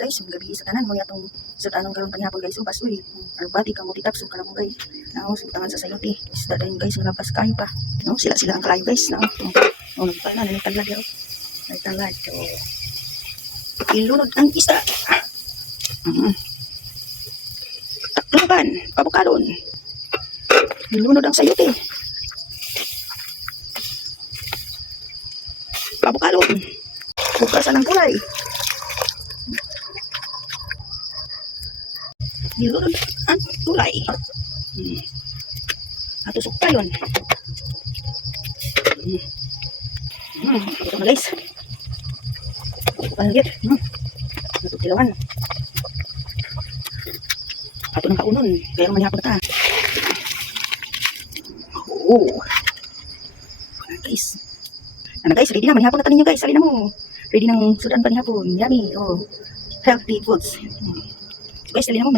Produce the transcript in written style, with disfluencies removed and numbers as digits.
guys, gabi sa tanan mo yatong sudanong karon panihapon guys. Ubas uy, albati ka mo ditapso ka mo guys. Nao subutangan sa sayuti. Isda dayon guys, labas kain pa. No, sila ang kalayo guys. Nao. Oh, nagpa na ni talad yo. Ay talad ko. Ilunod ang isda. Takloban, pabukadon. Ilunod ang sayuti. Pabukadon. Bukasan ng kulay. Nilunod ang tulay. Natusok pa yun. Ito na guys. Panagit. Natutilawan. Ato ng kaunon. Kaya naman hapon na ta. Oo. Guys. Ano guys, ready na. Manihapon na ta ninyo guys. Sali na mo. Ready ng sudan panihapon. Yummy. Oh. Healthy foods. So guys, sali na mo.